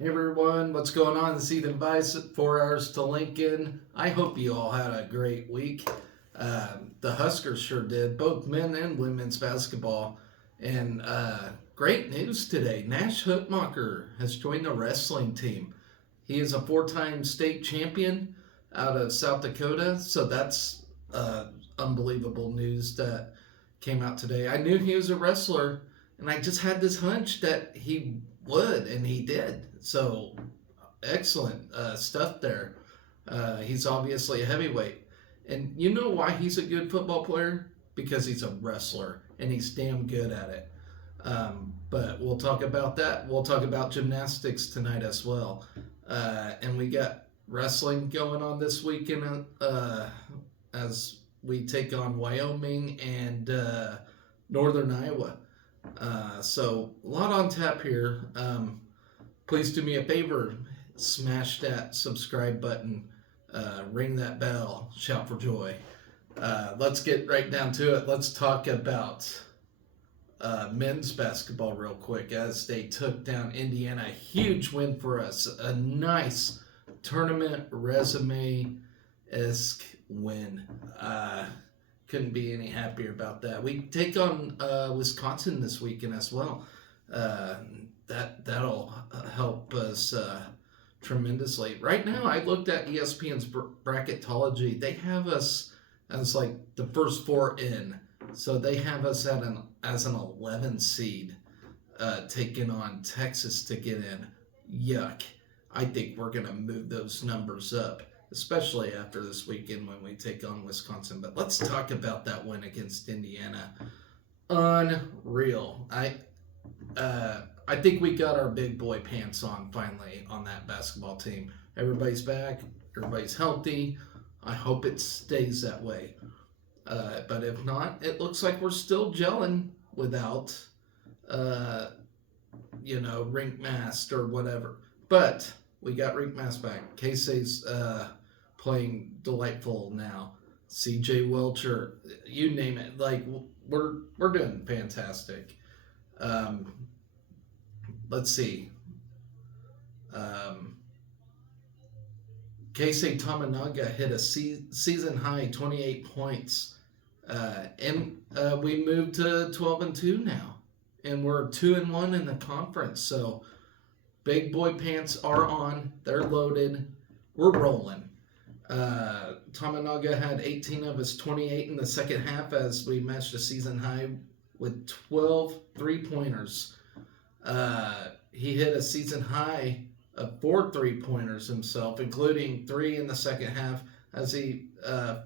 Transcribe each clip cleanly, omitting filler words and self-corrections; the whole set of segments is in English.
Hey everyone, what's going on? This is Ethan Vice at 4 Hours to Lincoln. I hope you all had a great week. The Huskers sure did, both men and women's basketball. And great news today. Nash Hookmacher has joined the wrestling team. He is a four-time state champion out of South Dakota, so that's unbelievable news that came out today. I knew he was a wrestler, and I just had this hunch that he would, and he did. So excellent stuff there. He's obviously a heavyweight. And you know why he's a good football player? Because he's a wrestler, and he's damn good at it. But we'll talk about that. We'll talk about gymnastics tonight as well. And we got wrestling going on this weekend as we take on Wyoming and Northern Iowa. So a lot on tap here. Please do me a favor, smash that subscribe button, ring that bell, shout for joy. Let's get right down to it. Let's talk about men's basketball real quick as they took down Indiana. A huge win for us. A nice tournament resume-esque win. Couldn't be any happier about that. We take on Wisconsin this weekend as well. That'll help us tremendously. Right now, I looked at ESPN's bracketology. They have us as like the first four in, so they have us as an 11 seed, taking on Texas to get in. Yuck! I think we're gonna move those numbers up, especially after this weekend when we take on Wisconsin. But let's talk about that win against Indiana. Unreal. I think we got our big boy pants on finally on that basketball team. Everybody's back. Everybody's healthy. I hope it stays that way. But if not, it looks like we're still gelling without, Rink Mast or whatever. But we got Rink Mast back. Casey's playing delightful now. CJ Welcher, you name it. Like we're doing fantastic. Let's see. Keisei Tamanaga hit a season high 28 points. And we moved to 12-2 now. And we're 2-1 in the conference. So big boy pants are on. They're loaded. We're rolling. Tamanaga had 18 of his 28 in the second half as we matched a season high with 12 3-pointers. He hit a season high of 4 3-pointers himself, including 3 in the second half as he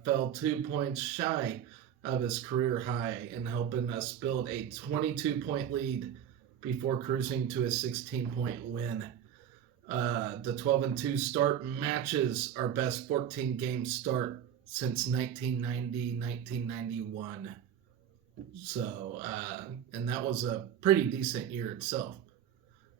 fell 2 points shy of his career high and helping us build a 22-point lead before cruising to a 16-point win. The 12-2 start matches our best 14-game start since 1990-1991. So, and that was a pretty decent year itself.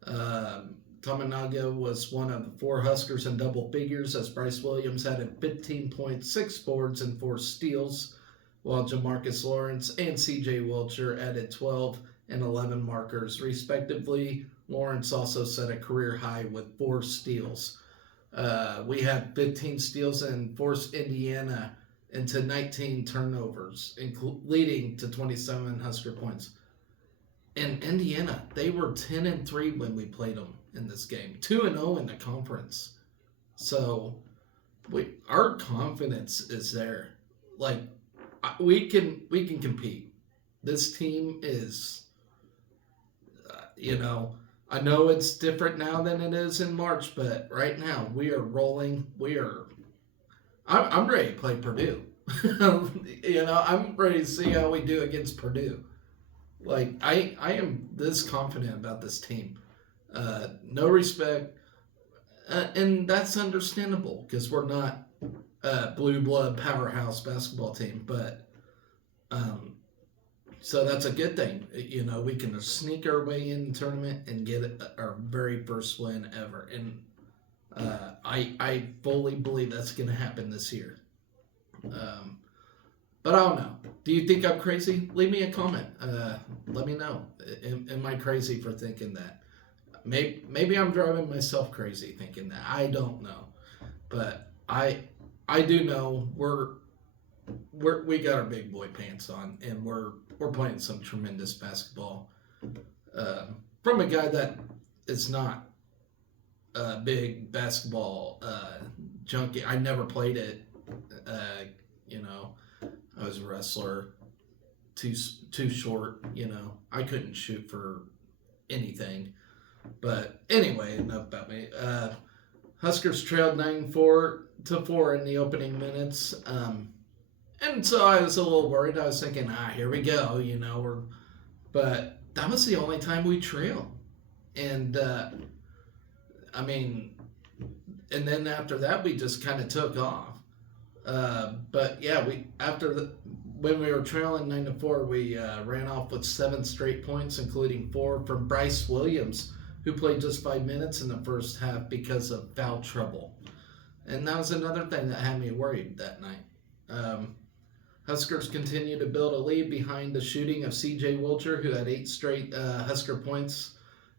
Tamanaga was one of the 4 Huskers in double figures as Bryce Williams added 15 points, 6 boards, and 4 steals, while Jamarcus Lawrence and CJ Welcher added 12 and 11 markers, respectively. Lawrence also set a career high with 4 steals. We had 15 steals and forced Indiana into 19 turnovers, leading to 27 Husker points. In Indiana, they were 10-3 when we played them in this game, 2-0 in the conference. So, our confidence is there. Like, we can compete. This team is, I know it's different now than it is in March, but right now we are rolling. I'm ready to play Purdue. I'm ready to see how we do against Purdue. Like, I am this confident about this team. No respect. And that's understandable because we're not a blue blood powerhouse basketball team. But so that's a good thing. We can sneak our way in the tournament and get our very first win ever. And I fully believe that's going to happen this year. But I don't know. Do you think I'm crazy? Leave me a comment. Let me know. Am I crazy for thinking that? maybe I'm driving myself crazy thinking that. I don't know, but I do know we got our big boy pants on, and we're playing some tremendous basketball from a guy that is not a big basketball junkie. I never played it. Uh, you know, I was a wrestler, too short. I couldn't shoot for anything. But anyway, enough about me. Huskers trailed 9-4 in the opening minutes. And so I was a little worried. I was thinking, here we go, but that was the only time we trailed. And, I mean, and then after that, we just kind of took off. But yeah, when we were trailing 9-4, we ran off with 7 straight points, including 4 from Bryce Williams, who played just 5 minutes in the first half because of foul trouble. And that was another thing that had me worried that night. Huskers continue to build a lead behind the shooting of C.J. Wilcher, who had 8 straight Husker points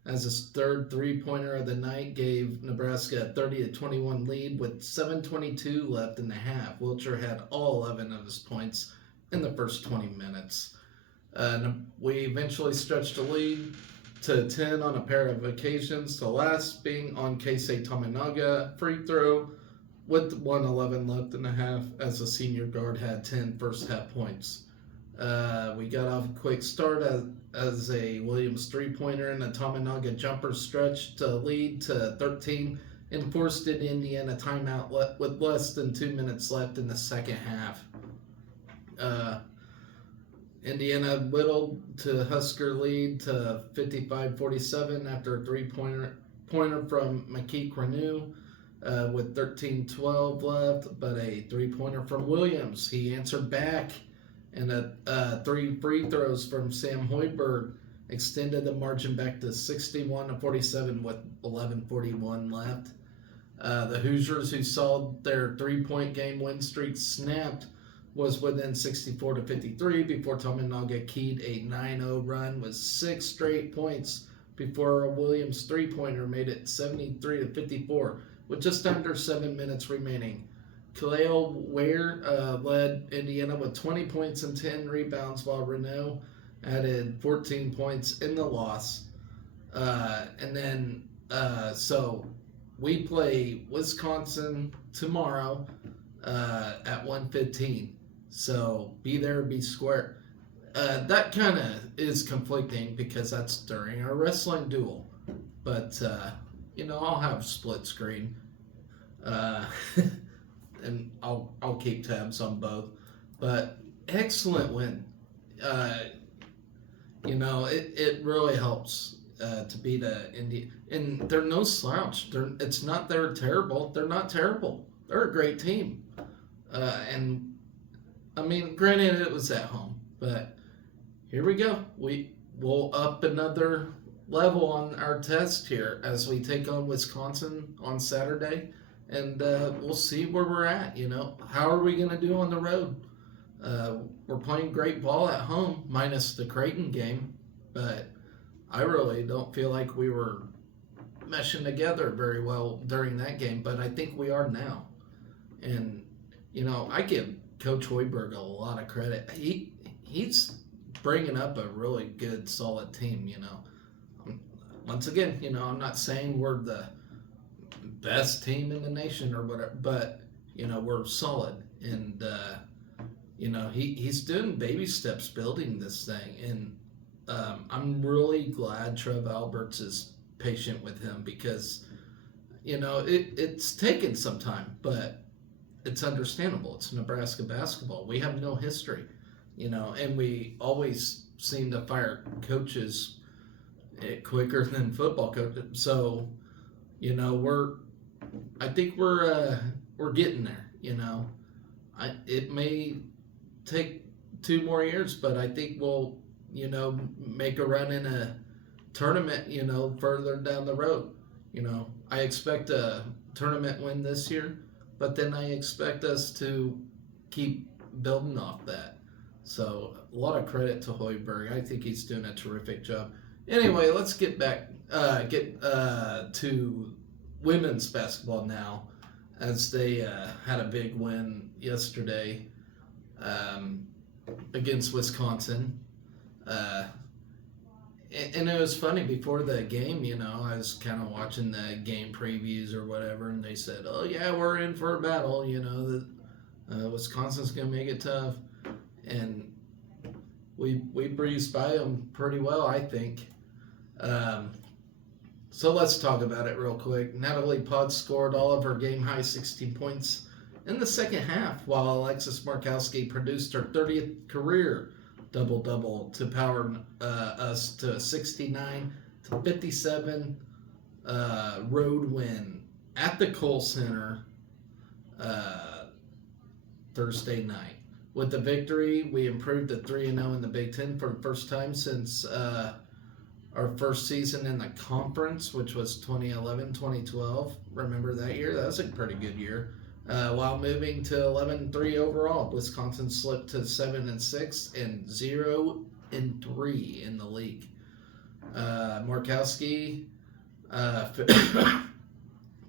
as his third three-pointer of the night, gave Nebraska a 30-21 lead with 7:22 left in the half. Wilcher had all 11 of his points in the first 20 minutes. We eventually stretched the lead to 10 on a pair of occasions, the last being on Keisei Tominaga free throw with 1:11 left in the half, as the senior guard had 10 first half points. We got off a quick start as a Williams three-pointer and a Tominaga jumper stretched to lead to 13 and forced an Indiana timeout with less than 2 minutes left in the second half. Indiana whittled to Husker lead to 55-47 after a three-pointer from McKeek Renew with 13:12 left, but a three-pointer from Williams. He answered back, and 3 free throws from Sam Hoiberg extended the margin back to 61-47 with 11:41 left. The Hoosiers, who saw their three-point game win streak snapped, was within 64-53 before Tominaga keyed a 9-0 run with 6 straight points before a Williams three-pointer made it 73-54 with just under 7 minutes remaining. Kaleo Ware led Indiana with 20 points and 10 rebounds, while Renault added 14 points in the loss. So we play Wisconsin tomorrow at 1:15. So be there, be square. That kind of is conflicting because that's during our wrestling duel. But, I'll have split screen. And I'll keep tabs on both. But excellent win. It really helps to beat India. And they're no slouch. It's not they're terrible. They're not terrible. They're a great team. And I mean, granted, it was at home, but here we go. We'll up another level on our test here as we take on Wisconsin on Saturday, and we'll see where we're at. How are we going to do on the road? We're playing great ball at home, minus the Creighton game, but I really don't feel like we were meshing together very well during that game, but I think we are now. And, I give Coach Hoiberg a lot of credit. He's bringing up a really good, solid team, Once again, I'm not saying we're the best team in the nation or whatever, but, we're solid. And, he's doing baby steps building this thing. And I'm really glad Trev Alberts is patient with him because, it's taken some time, but it's understandable. It's Nebraska basketball. We have no history, and we always seem to fire coaches quicker than football coaches. So, I think we're getting there. It may take 2 more years, but I think we'll, make a run in a tournament, further down the road. I expect a tournament win this year, but then I expect us to keep building off that. So a lot of credit to Hoiberg. I think he's doing a terrific job. Anyway, let's get back get to women's basketball now, as they had a big win yesterday um, against Wisconsin. Uh, and it was funny before the game, I was kind of watching the game previews or whatever, and they said, "Oh yeah, we're in for a battle." That Wisconsin's gonna make it tough, and we breezed by them pretty well, I think. Um, so let's talk about it real quick. Natalie Potts scored all of her game high 16 points in the second half, while Alexis Markowski produced her 30th career double double to power us to a 69-57 road win at the Kohl Center uh, Thursday night. With the victory, we improved to 3-0 in the Big Ten for the first time since our first season in the conference, which was 2011-2012. Remember that year? That was a pretty good year. While moving to 11-3 overall, Wisconsin slipped to 7-6 and 0-3 in the league. Markowski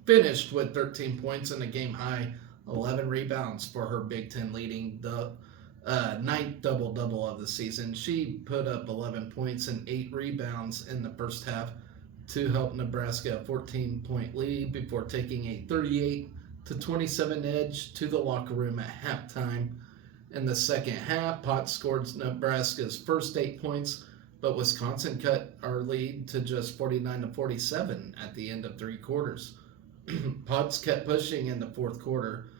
finished with 13 points and a game high 11 rebounds for her Big Ten, leading the ninth double-double of the season. She put up 11 points and 8 rebounds in the first half to help Nebraska a 14-point lead before taking a 38-27 edge to the locker room at halftime. In the second half, Potts scored Nebraska's first 8 points, but Wisconsin cut our lead to just 49-47 at the end of 3 quarters. Potts kept pushing in the fourth quarter,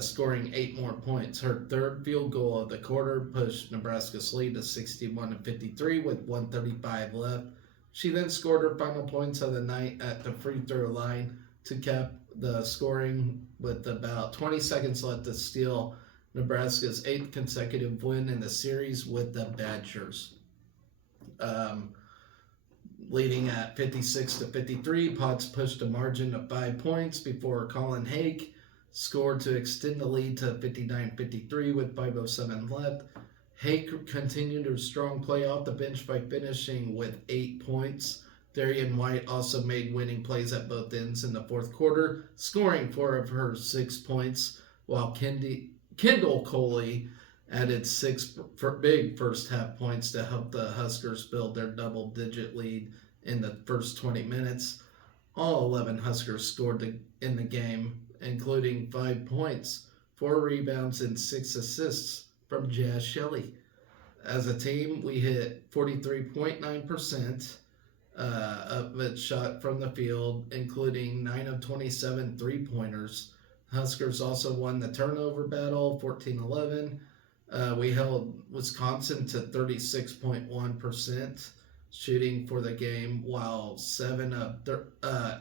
scoring 8 more points. Her third field goal of the quarter pushed Nebraska's lead to 61-53 with 1:35 left. She then scored her final points of the night at the free throw line to cap the scoring with about 20 seconds left to steal Nebraska's 8th consecutive win in the series with the Badgers. Leading at 56-53, Potts pushed a margin of 5 points before Colin Hake scored to extend the lead to 59-53 with 5:07 left. Hake continued her strong play off the bench by finishing with 8 points. Darian White also made winning plays at both ends in the fourth quarter, scoring 4 of her 6 points, while Kendall Coley added 6 big first half points to help the Huskers build their double-digit lead in the first 20 minutes. All 11 Huskers scored in the game, including 5 points, 4 rebounds, and 6 assists from Jazz Shelley. As a team, we hit 43.9% of its shot from the field, including 9 of 27 three-pointers. Huskers also won the turnover battle, 14-11. We held Wisconsin to 36.1% shooting for the game, while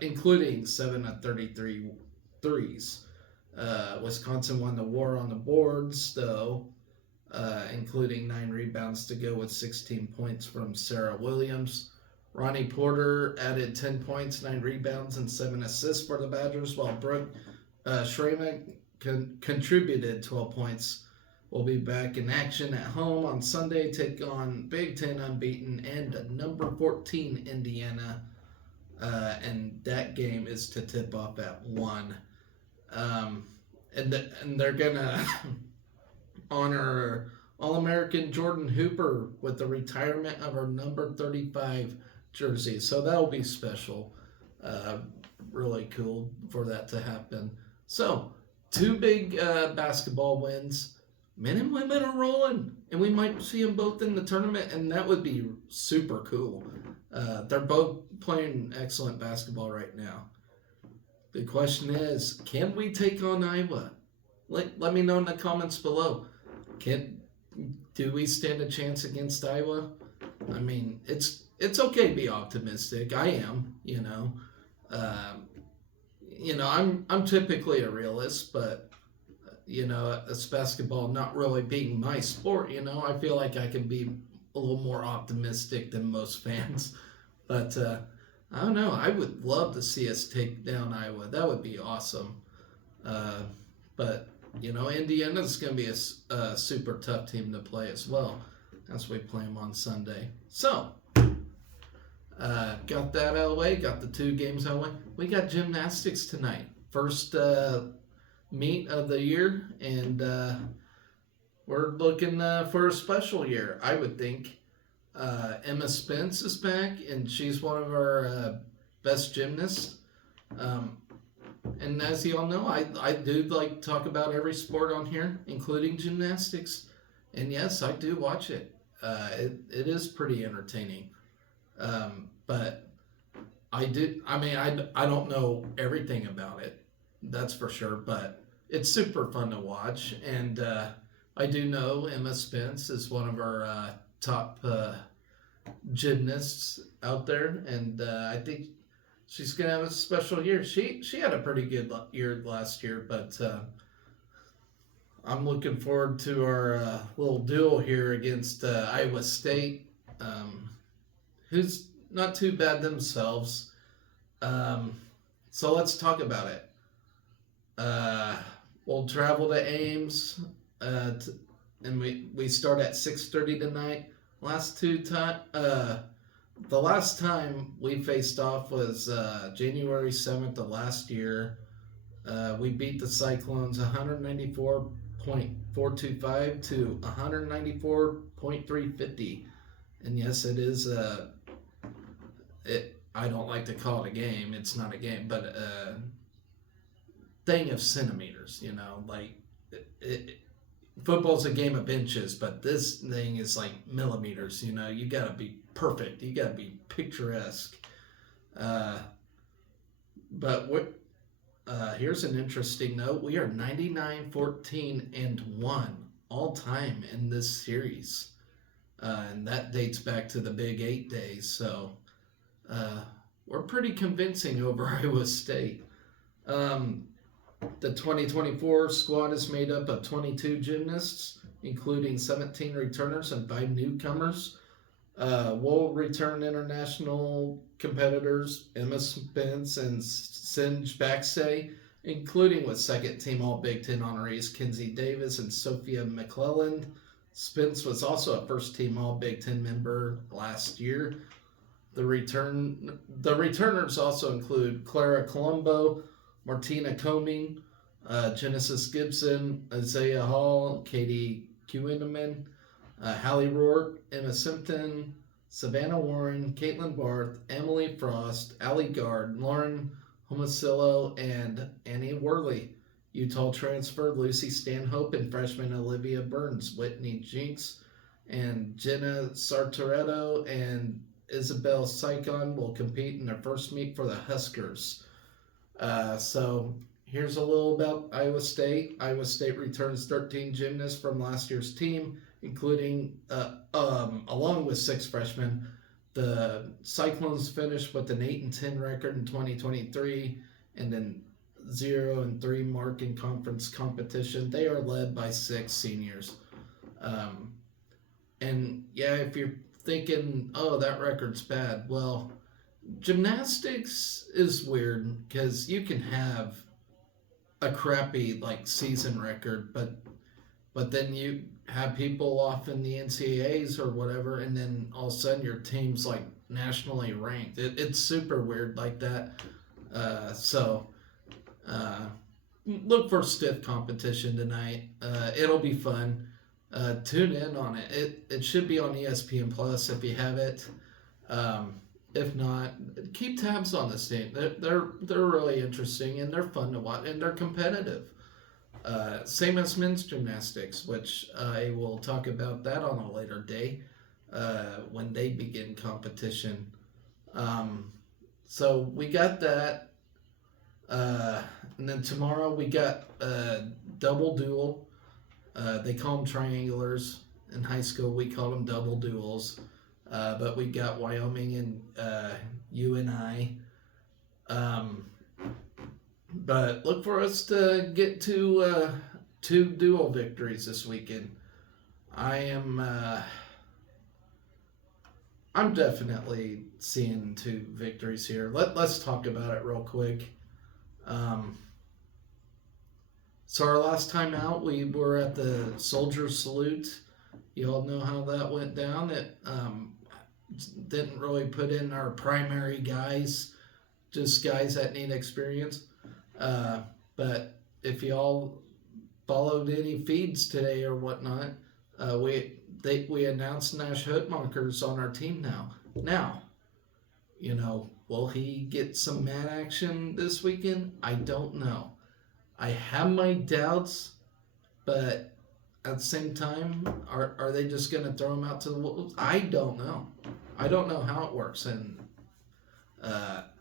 including 7 of 33 threes. Wisconsin won the war on the boards, though, including 9 rebounds to go with 16 points from Sarah Williams. Ronnie Porter added 10 points, 9 rebounds, and 7 assists for the Badgers, while Brooke Schramek contributed 12 points. We'll be back in action at home on Sunday, take on Big Ten unbeaten and number 14 Indiana, and that game is to tip off at 1. And they're gonna honor All-American Jordan Hooper with the retirement of her number 35 jersey, so that'll be special. Really cool for that to happen. So 2 big basketball wins. Men and women are rolling, and we might see them both in the tournament, and that would be super cool. They're both playing excellent basketball right now. The question is, can we take on Iowa? Let me know in the comments below. Do we stand a chance against Iowa? I mean, it's okay to be optimistic. I am, I'm typically a realist, but it's basketball not really being my sport, I feel like I can be a little more optimistic than most fans. But I don't know. I would love to see us take down Iowa. That would be awesome. But, Indiana's going to be a super tough team to play as well as we play them on Sunday. So, Got that out of the way. Got the 2 games out of the way. We got gymnastics tonight. First meet of the year, and we're looking for a special year, I would think. Emma Spence is back, and she's one of our best gymnasts. Um, and as you all know, I do like to talk about every sport on here, including gymnastics. And yes, I do watch it. It is pretty entertaining. But I did. I mean, I don't know everything about it. That's for sure. But it's super fun to watch, and I do know Emma Spence is one of our top gymnasts out there, and I think she's gonna have a special year. She had a pretty good year last year, but I'm looking forward to our little duel here against Iowa State, who's not too bad themselves. Um, so let's talk about it. Uh, we'll travel to Ames, and we start at 6:30 tonight. The last time we faced off was January 7th of last year. We beat the Cyclones 194.425 to 194.350. And yes, it is it. I don't like to call it a game. It's not a game, but a thing of centimeters. Like football's a game of inches, but this thing is like millimeters. You gotta be perfect. You gotta be picturesque. Uh, but what? Here's an interesting note. We are 99-14-1 all time in this series. And that dates back to the Big 8 days. So uh, we're pretty convincing over Iowa State. The 2024 squad is made up of 22 gymnasts, including 17 returners and 5 newcomers. We'll return international competitors Emma Spence and Singe Baxay, including with second team All Big Ten honorees Kinsey Davis and Sophia McClelland. Spence was also a first team All Big Ten member last year. The returners also include Clara Colombo, Martina Coming, Genesis Gibson, Isaiah Hall, Katie Kuhneman, Hallie Rourke, Emma Simpton, Savannah Warren, Caitlin Barth, Emily Frost, Allie Gard, Lauren Homicillo, and Annie Worley. Utah transfer Lucy Stanhope and freshman Olivia Burns, Whitney Jinks, and Jenna Sartoretto and Isabel Saikon will compete in their first meet for the Huskers. So here's a little about Iowa State. Iowa State returns 13 gymnasts from last year's team, including, along with 6 freshmen. The Cyclones finished with an 8-10 record in 2023 and an 0-3 mark in conference competition. They are led by 6 seniors. And yeah, if you're thinking, oh, that record's bad, well, gymnastics is weird because you can have a crappy season record, but then you have people off in the NCAAs or whatever, and then all of a sudden your team's nationally ranked. It's super weird like that. So look for stiff competition tonight. It'll be fun. Tune in on it. It should be on ESPN Plus if you have it. If not, keep tabs on this team. They're really interesting and they're fun to watch and they're competitive. Same as men's gymnastics, which I will talk about that on a later day when they begin competition. So we got that. And then tomorrow we got a double duel. They call them triangulars. In high school, we call them double duels. But we got Wyoming and UNI. But look for us to get to 2 dual victories this weekend. I'm definitely seeing 2 victories here. Let's talk about it real quick. So our last time out, we were at the Soldier Salute. You all know how that went down. didn't really put in our primary guys, just guys that need experience. Uh, but if y'all followed any feeds today or whatnot, we announced Nash Hoodmonkers on our team now. Now, will he get some mat action this weekend? I don't know. I have my doubts, but at the same time, are they just going to throw him out to the wolves? I don't know. I don't know how it works, and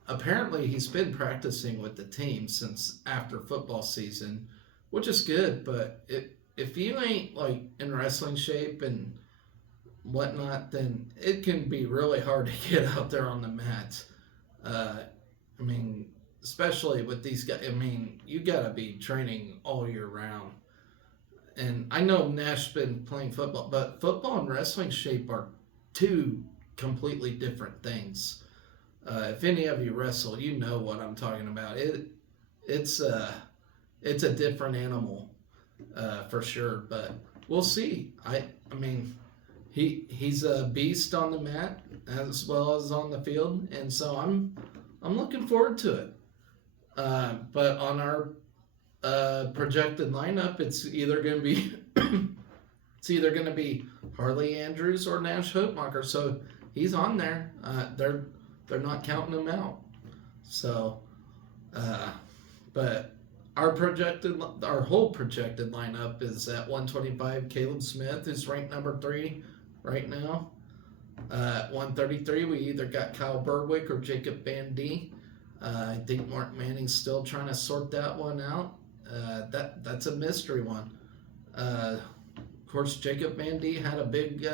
apparently he's been practicing with the team since after football season, which is good. But if you ain't like in wrestling shape and whatnot, then it can be really hard to get out there on the mats. I mean, especially with these guys. I mean, you gotta be training all year round. And I know Nash's been playing football, but football and wrestling shape are two completely different things. If any of you wrestle, you know what I'm talking about. It's it's a different animal for sure, but we'll see. I mean, he's a beast on the mat as well as on the field, and so I'm looking forward to it. But on our projected lineup, it's either going to be Harley Andrews or Nash Hookmacher. So he's on there. They're not counting him out. So, but our whole projected lineup is at 125. Caleb Smith is ranked number 3 right now. At 133, we either got Kyle Berwick or Jacob Van D. I think Mark Manning's still trying to sort that one out. That's a mystery one. Of course, Jacob Van D had a big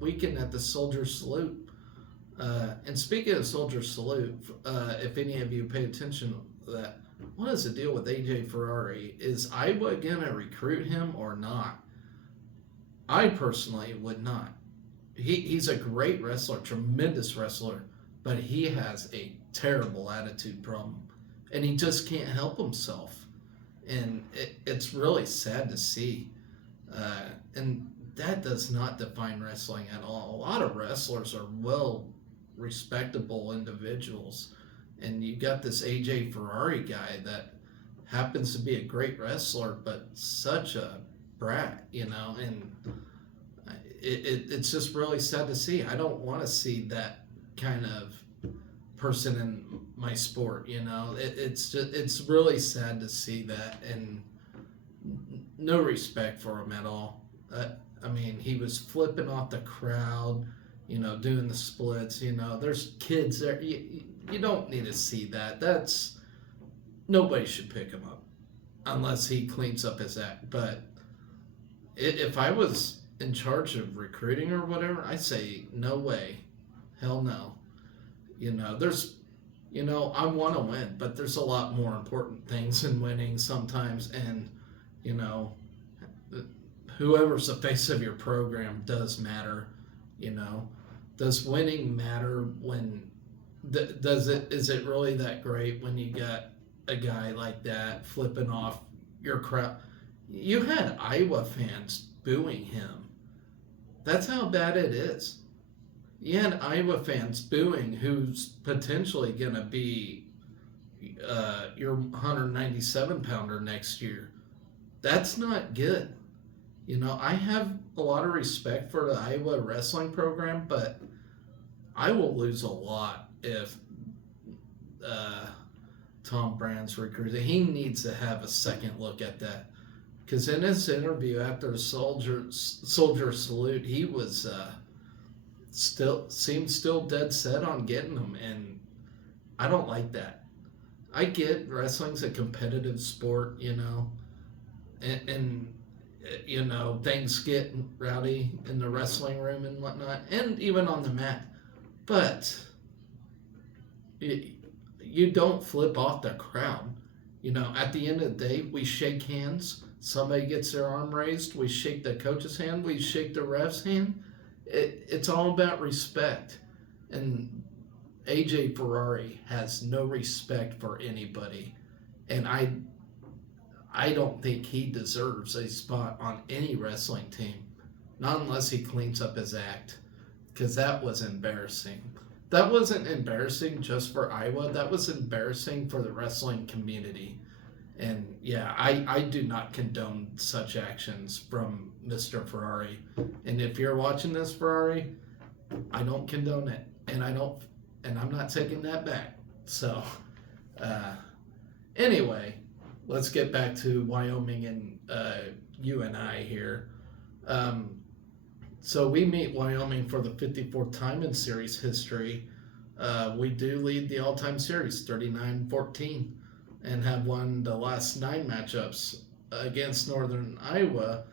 weekend at the Soldier Salute. And speaking of Soldier Salute, if any of you pay attention to that, what is the deal with AJ Ferrari? Is Iowa going to recruit him or not? I personally would not. He's a great wrestler, tremendous wrestler, but he has a terrible attitude problem, and he just can't help himself. And it's really sad to see. And that does not define wrestling at all. A lot of wrestlers are well respectable individuals, and you got this AJ Ferrari guy that happens to be a great wrestler, but such a brat, and it's just really sad to see. I don't want to see that kind of person in my sport. It's really sad to see that, and no respect for him at all. I mean, he was flipping off the crowd, doing the splits. There's kids there. You don't need to see that. Nobody should pick him up unless he cleans up his act. But if I was in charge of recruiting or whatever, I say no way, hell no. There's, I want to win, but there's a lot more important things in winning sometimes, and whoever's the face of your program does matter. Does winning matter when? Is it really that great when you got a guy like that flipping off your crowd? You had Iowa fans booing him. That's how bad it is. You had Iowa fans booing who's potentially going to be your 197-pounder next year. That's not good. I have a lot of respect for the Iowa wrestling program, but I will lose a lot if Tom Brand's recruiting. He needs to have a second look at that. Because in his interview after the Soldier Salute, he was still dead set on getting them, and I don't like that. I get wrestling's a competitive sport, and things get rowdy in the wrestling room and whatnot, and even on the mat. But you don't flip off the crowd. At the end of the day, we shake hands. Somebody gets their arm raised, we shake the coach's hand, we shake the ref's hand. It's all about respect. And AJ Ferrari has no respect for anybody. And I don't think he deserves a spot on any wrestling team. Not unless he cleans up his act. because that was embarrassing. That wasn't embarrassing just for Iowa. That was embarrassing for the wrestling community. And yeah, I do not condone such actions from Mr. Ferrari. And if you're watching this, Ferrari, I don't condone it. And I'm not taking that back. So, uh, anyway, let's get back to Wyoming and you and I here. Um, so we meet Wyoming for the 54th time in series history. We do lead the all-time series 39-14 and have won the last 9 matchups against Northern Iowa.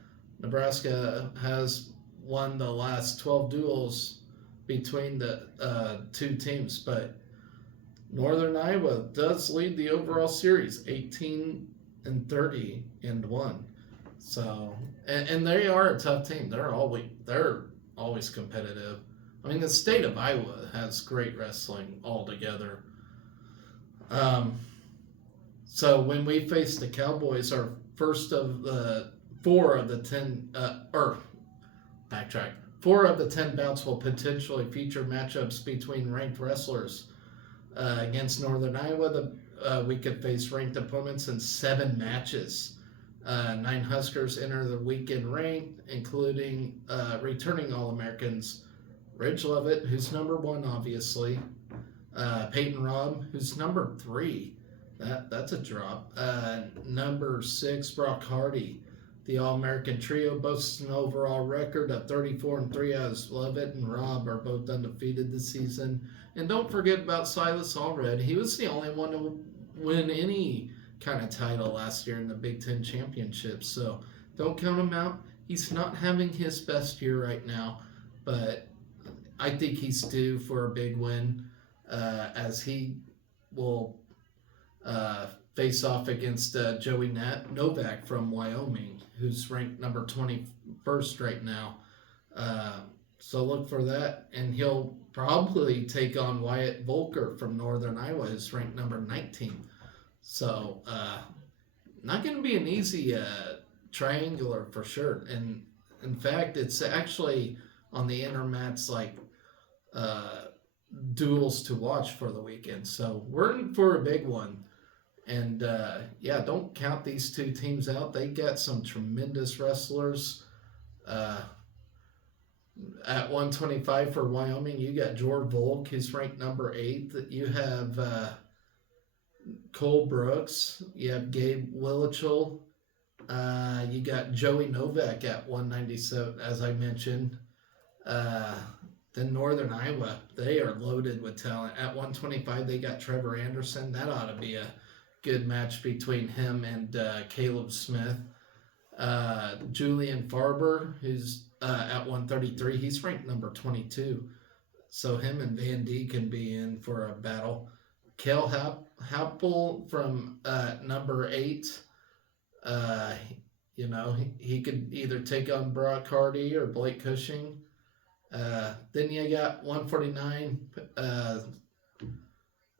Nebraska has won the last 12 duels between the two teams, but Northern Iowa does lead the overall series 18-30-1. So, and they are a tough team. They're always competitive. I mean, the state of Iowa has great wrestling altogether. So when we face the Cowboys, our first of the 4 of the 10, backtrack, 4 of the 10 bouts will potentially feature matchups between ranked wrestlers. Against Northern Iowa, we could face ranked opponents in 7 matches. 9 Huskers enter the weekend ranked, including returning All-Americans Ridge Lovett, who's number 1, obviously. Peyton Robb, who's number 3. That's a drop. Number 6, Brock Hardy. The All-American trio boasts an overall record of 34-3, as Lovett and Robb are both undefeated this season. And don't forget about Silas Allred. He was the only one to win any kind of title last year in the Big Ten Championship. So don't count him out. He's not having his best year right now, but I think he's due for a big win as he will face off against Joey Novak from Wyoming, who's ranked number 21st right now. So look for that, and he'll probably take on Wyatt Volker from Northern Iowa, who's ranked number 19. So not going to be an easy triangular for sure. And in fact, it's actually on the intermats like duels to watch for the weekend. So we're in for a big one. And yeah, don't count these two teams out. They got some tremendous wrestlers. At 125 for Wyoming, you got Jord Volk, who's ranked number 8. You have Cole Brooks. You have Gabe Willichel. You got Joey Novak at 197, as I mentioned. Then Northern Iowa, they are loaded with talent. At 125, they got Trevor Anderson. That ought to be a good match between him and Caleb Smith. Julian Farber, who's at 133, he's ranked number 22. So him and Van D can be in for a battle. Kel Happel from number 8. He could either take on Brock Hardy or Blake Cushing. Then you got 149.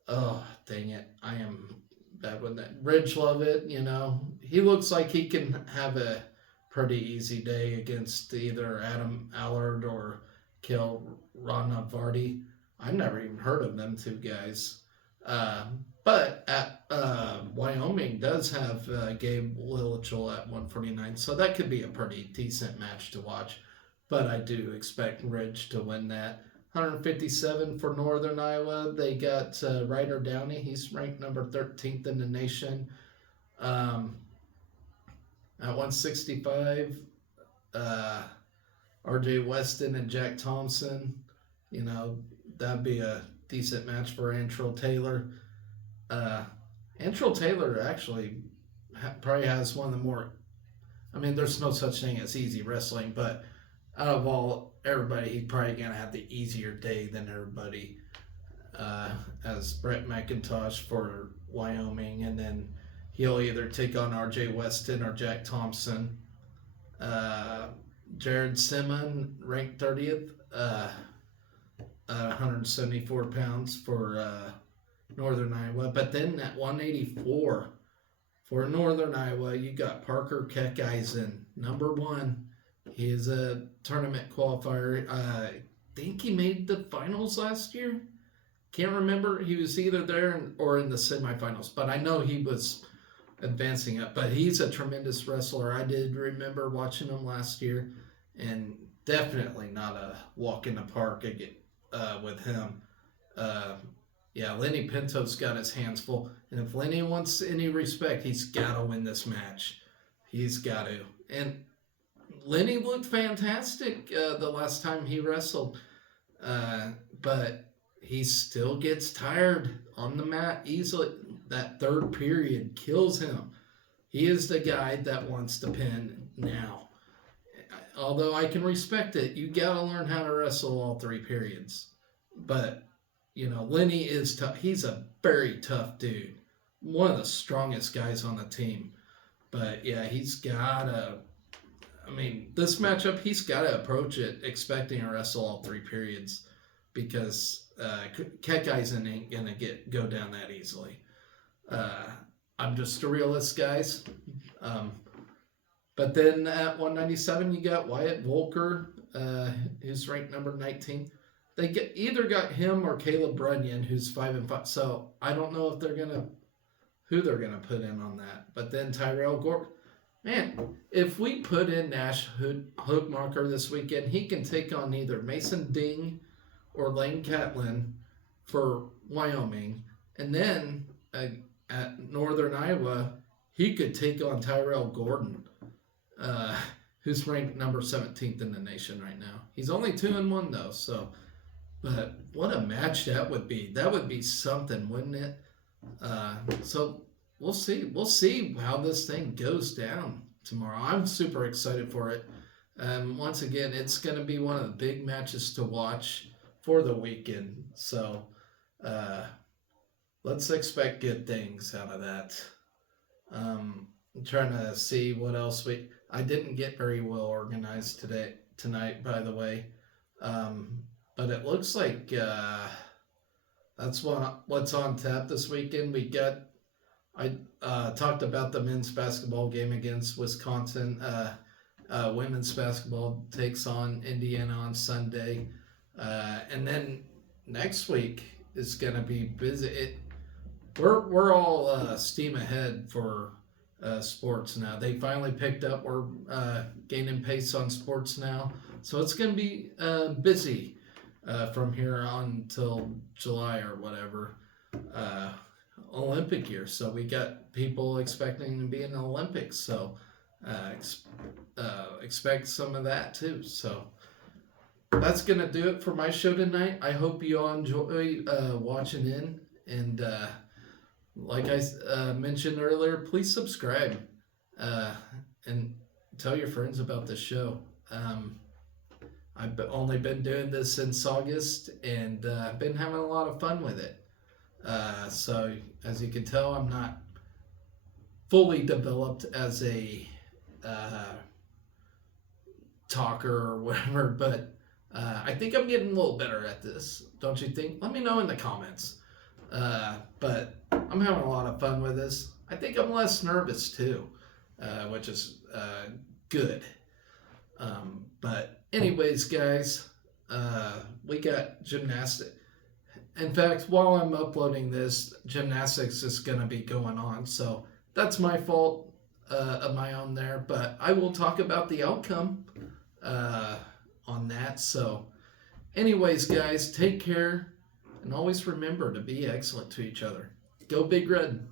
Oh, dang it. I am bad with that. Ridge Lovett, he looks like he can have a pretty easy day against either Adam Allard or Kel Ranavardi. I've never even heard of them two guys. But at Wyoming does have Gabe Willichel at 149, so that could be a pretty decent match to watch. But I do expect Ridge to win that. 157 for Northern Iowa. They got Ryder Downey. He's ranked number 13th in the nation. At 165, R.J. Weston and Jack Thompson. That'd be a decent match for Antrell Taylor. Antrell Taylor actually probably has one of the more... I mean, there's no such thing as easy wrestling, but out of everybody, he's probably going to have the easier day than everybody. As Brett McIntosh for Wyoming, and then he'll either take on R.J. Weston or Jack Thompson. Jared Simon, ranked 30th, 174 pounds for Northern Iowa. But then at 184 for Northern Iowa, you got Parker Keckeisen, number 1. He is a tournament qualifier. think he made the finals last year. Can't remember. He was either there or in the semifinals, but I know he was advancing up. But he's a tremendous wrestler. I did remember watching him last year, and definitely not a walk in the park with him. Uh, yeah, Lenny Pinto's got his hands full, and if Lenny wants any respect, he's got to win this match. He's got to. And Lenny looked fantastic the last time he wrestled, but he still gets tired on the mat easily. That third period kills him. He is the guy that wants to pin now. Although I can respect it, you got to learn how to wrestle all three periods. But, Lenny is tough. He's a very tough dude. One of the strongest guys on the team. But, yeah, he's got to. This matchup, he's got to approach it expecting to wrestle all three periods because Keckeisen ain't going to go down that easily. I'm just a realist, guys. But then at 197, you got Wyatt Volker, who's ranked number 19. They either got him or Caleb Runyon, who's 5-5. So I don't know if who they're gonna put in on that. But then Tyrell Gordon, man, if we put in Nash Hookmarker this weekend, he can take on either Mason Ding or Lane Catlin for Wyoming, and then at Northern Iowa, he could take on Tyrell Gordon, who's ranked number 17th in the nation right now. He's only 2-1 though, so. But what a match that would be. That would be something, wouldn't it? So we'll see. We'll see how this thing goes down tomorrow. I'm super excited for it. Once again, it's going to be one of the big matches to watch for the weekend. So let's expect good things out of that. I'm trying to see what else I didn't get very well organized tonight, by the way. But it looks like that's what's on tap this weekend. I talked about the men's basketball game against Wisconsin. Women's basketball takes on Indiana on Sunday. And then next week is going to be busy. We're all steam ahead for sports now. They finally picked up. We're gaining pace on sports now. So it's going to be busy. From here on till July or whatever, Olympic year. So we got people expecting to be in the Olympics. So expect some of that too. So that's going to do it for my show tonight. I hope you all enjoy watching in. And like I mentioned earlier, please subscribe and tell your friends about the show. I've only been doing this since August, and I've been having a lot of fun with it. So, as you can tell, I'm not fully developed as a talker or whatever, but I think I'm getting a little better at this. Don't you think? Let me know in the comments. But I'm having a lot of fun with this. I think I'm less nervous too, which is good. But anyways, guys, we got gymnastics. In fact, while I'm uploading this, gymnastics is going to be going on. So that's my fault of my own there. But I will talk about the outcome on that. So anyways, guys, take care. And always remember to be excellent to each other. Go Big Red.